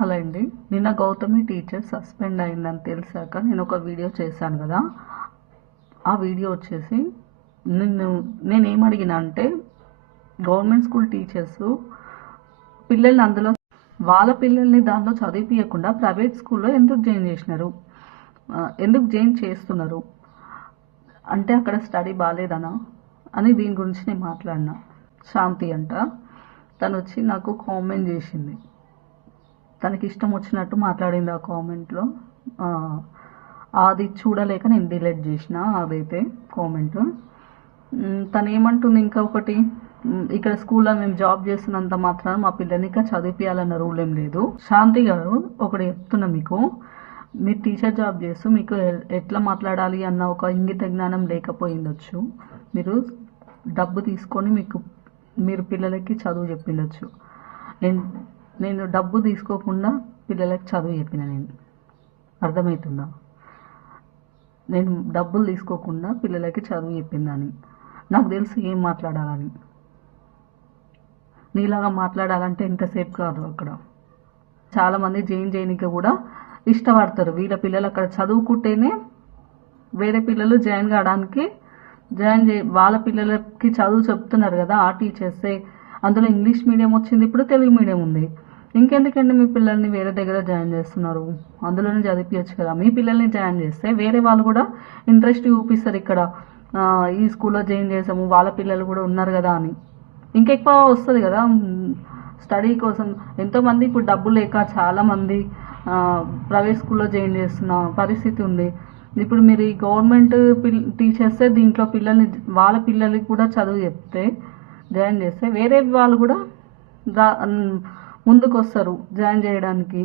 Hello అండి. నిన్న Gautami teacher suspend అయిందని తెలిసాక నేను ఒక వీడియో చేశాను కదా. ఆ వీడియో వచ్చేసి నేనేం అడిగినా అంటే, గవర్నమెంట్ స్కూల్ టీచర్స్ పిల్లల్ని అందులో వాళ్ళ పిల్లల్ని దానిలో చదివించకుండా ప్రైవేట్ స్కూల్లో ఎందుకు జాయిన్ చేసినారు, ఎందుకు జాయిన్ చేస్తున్నారు అంటే అక్కడ స్టడీ బాగాలేదనా అని దీని గురించి నేను మాట్లాడినా. శాంతి అంట, తను వచ్చి నాకు కామెంట్ చేసింది. తనకి ఇష్టం వచ్చినట్టు మాట్లాడింది ఆ కామెంట్లో. అది చూడలేక నేను డిలీట్ చేసిన అదైతే కామెంట్. తను ఏమంటుంది ఇంకా ఒకటి, ఇక్కడ స్కూల్లో మేము జాబ్ చేస్తున్నంత మాత్రాన మా పిల్లల్ని ఇంకా చదివించాలన్న రూల్ ఏం లేదు. శాంతి గారు ఒకటి చెప్తున్నా మీకు, మీరు టీచర్ జాబ్ చేస్తూ మీకు ఎట్లా మాట్లాడాలి అన్న ఒక ఇంగిత జ్ఞానం లేకపోయిండొచ్చు. మీరు డబ్బు తీసుకొని మీరు పిల్లలకి చదువు చెప్పిండొచ్చు. నేను డబ్బు తీసుకోకుండా పిల్లలకి చదువు చెప్పిన. నేను అర్థమవుతుందా? నేను డబ్బులు తీసుకోకుండా పిల్లలకి చదువు చెప్పిందని. నాకు తెలుసు ఏం మాట్లాడాలని. నీలాగా మాట్లాడాలంటే ఎంతసేపు కాదు. అక్కడ చాలామంది జైన్కి కూడా ఇష్టపడతారు. వీళ్ళ పిల్లలు అక్కడ చదువుకుంటేనే వేరే పిల్లలు జాయిన్ కావడానికి వాళ్ళ పిల్లలకి చదువు చెప్తున్నారు కదా ఆ టీచర్సే. అందులో ఇంగ్లీష్ మీడియం వచ్చింది, ఇప్పుడు తెలుగు మీడియం ఉంది. ఇంకెందుకంటే మీ పిల్లల్ని వేరే దగ్గర జాయిన్ చేస్తున్నారు? అందులోనే చదివించచ్చు కదా. మీ పిల్లల్ని జాయిన్ చేస్తే వేరే వాళ్ళు కూడా ఇంట్రెస్ట్ చూపిస్తారు. ఇక్కడ ఈ స్కూల్లో జాయిన్ చేసాము, వాళ్ళ పిల్లలు కూడా ఉన్నారు కదా అని ఇంకెక్కువ వస్తుంది కదా స్టడీ కోసం. ఎంతోమంది ఇప్పుడు డబ్బు లేక చాలామంది ప్రైవేట్ స్కూల్లో జాయిన్ చేస్తున్న పరిస్థితి ఉంది. ఇప్పుడు మీరు ఈ గవర్నమెంట్ టీచర్సే దీంట్లో వాళ్ళ పిల్లలకి కూడా చదువు చెప్తే జాయిన్ చేస్తే వేరే వాళ్ళు కూడా ముందుకు వస్తారు జాయిన్ చేయడానికి.